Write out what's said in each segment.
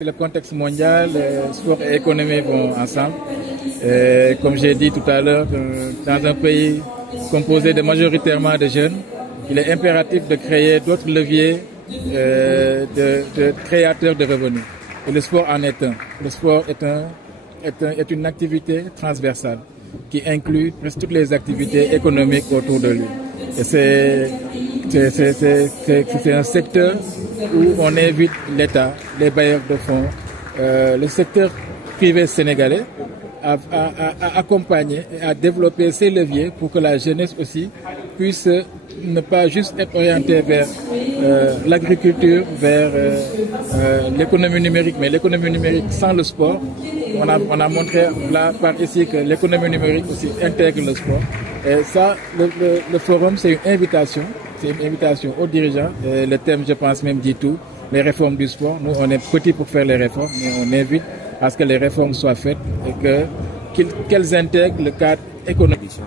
Le contexte mondial, sport et économie vont ensemble. Comme j'ai dit tout à l'heure, dans un pays composé de majoritairement de jeunes, il est impératif de créer d'autres leviers de créateurs de revenus. Et le sport en est un. Le sport est une activité transversale qui inclut presque toutes les activités économiques autour de lui. Et c'est un secteur où on invite l'État, les bailleurs de fonds, le secteur privé sénégalais à accompagner et à développer ces leviers pour que la jeunesse aussi puisse ne pas juste être orientée vers l'agriculture, vers l'économie numérique, mais l'économie numérique sans le sport. On a montré là par ici que l'économie numérique aussi intègre le sport. Et ça, le forum, c'est une invitation. C'est une invitation aux dirigeants. Et le thème, je pense même, dit tout. Les réformes du sport. Nous, on est petits pour faire les réformes, mais on invite à ce que les réformes soient faites et qu'elles intègrent le cadre économique.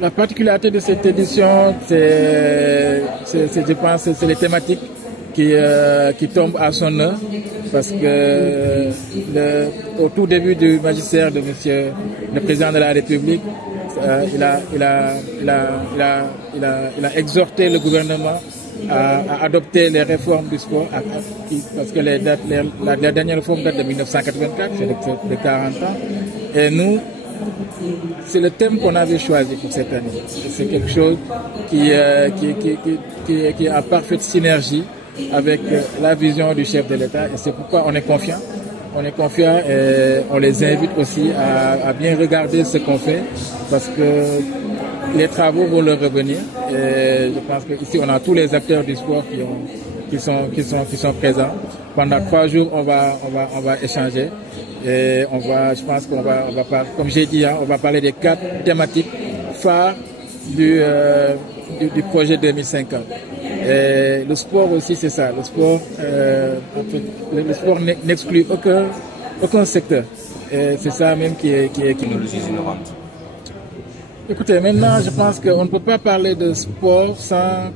La particularité de cette édition, je pense, c'est les thématiques qui tombent à son heure, parce que au tout début du magistère de Monsieur le Président de la République, il a exhorté le gouvernement à adopter les réformes du sport, parce que la dernière réforme date de 1984, c'est de 40 ans, et nous, c'est le thème qu'on avait choisi pour cette année. C'est quelque chose qui est en parfaite synergie avec la vision du chef de l'État, et c'est pourquoi on est confiant. On est confiant et on les invite aussi à bien regarder ce qu'on fait, parce que les travaux vont leur revenir. Et je pense qu'ici on a tous les acteurs du sport qui sont présents. Pendant 3 jours, on va échanger et je pense qu'on va comme j'ai dit, on va parler des 4 thématiques phares du projet 2050. Et le sport aussi, c'est ça. Le sport n'exclut aucun secteur. Et c'est ça même qui est technologies innovantes. Écoutez, maintenant, je pense qu'on ne peut pas parler de sport sans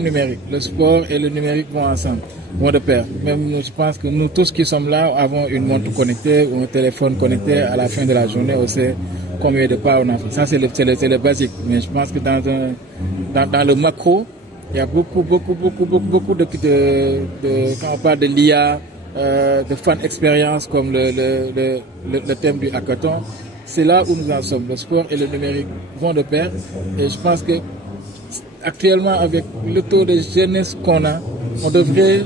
numérique. Le sport et le numérique vont ensemble, vont de pair. Même je pense que nous tous qui sommes là avons une montre connectée ou un téléphone connecté. À la fin de la journée, on sait combien de pas on a fait. Ça, c'est le basique. Mais je pense que dans le macro, il y a beaucoup de quand on parle de l'IA, de fan expérience comme le thème du hackathon. C'est là où nous en sommes. Le sport et le numérique vont de pair. Et je pense que actuellement, avec le taux de jeunesse qu'on a, on devrait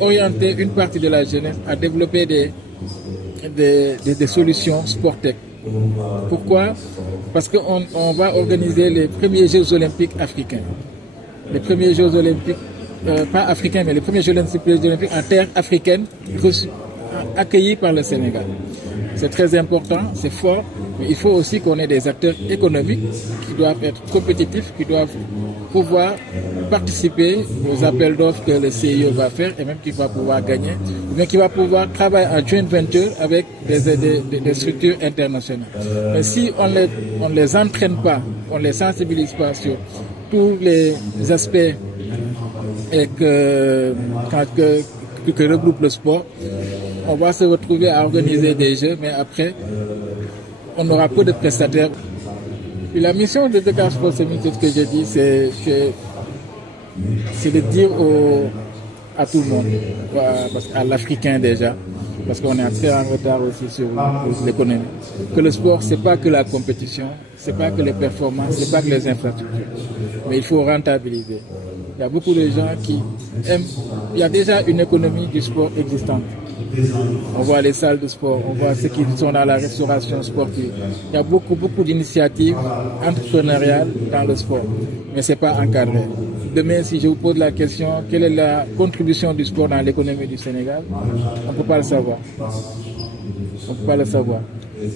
orienter une partie de la jeunesse à développer des solutions sport-tech. Pourquoi? Parce qu'on va organiser les premiers Jeux olympiques africains. Les premiers Jeux olympiques, pas africains, mais les premiers Jeux olympiques en terre africaine, accueillis par le Sénégal. C'est très important, c'est fort, mais il faut aussi qu'on ait des acteurs économiques qui doivent être compétitifs, qui doivent pouvoir participer aux appels d'offres que le CIO va faire et même qui va pouvoir gagner, mais qui va pouvoir travailler en joint venture avec des structures internationales. Mais si on les entraîne pas, on les sensibilise pas sur tous les aspects que regroupe le sport, on va se retrouver à organiser des jeux, mais après, on aura peu de prestataires. Et la mission de Dakar Sport Summit, c'est ce que j'ai dit, c'est de dire à tout le monde, à l'Africain déjà, parce qu'on est très en retard aussi sur l'économie, que le sport, c'est pas que la compétition, c'est pas que les performances, c'est pas que les infrastructures, mais il faut rentabiliser. Il y a beaucoup de gens qui aiment, il y a déjà une économie du sport existante. On voit les salles de sport, on voit ceux qui sont dans la restauration sportive. Il y a beaucoup d'initiatives entrepreneuriales dans le sport, mais c'est pas encadré. Demain, si je vous pose la question, quelle est la contribution du sport dans l'économie du Sénégal, on ne peut pas le savoir. On ne peut pas le savoir.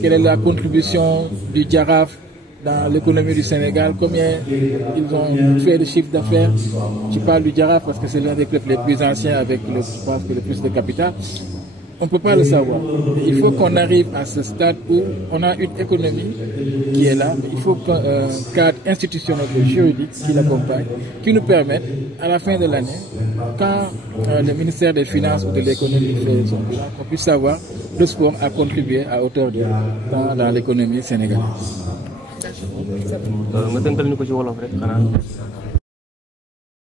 Quelle est la contribution du Jaraaf dans l'économie du Sénégal, combien ils ont fait de chiffre d'affaires? Je parle du Jaraaf parce que c'est l'un des clubs les plus anciens avec, je pense, le plus de capital. on ne peut pas le savoir. Il faut qu'on arrive à ce stade où on a une économie qui est là. Il faut qu'un cadre institutionnel et juridique qui l'accompagne, qui nous permette, à la fin de l'année, quand le ministère des Finances ou de l'économie fait son bilan, qu'on puisse savoir le sport a contribué à hauteur de dans l'économie sénégalaise.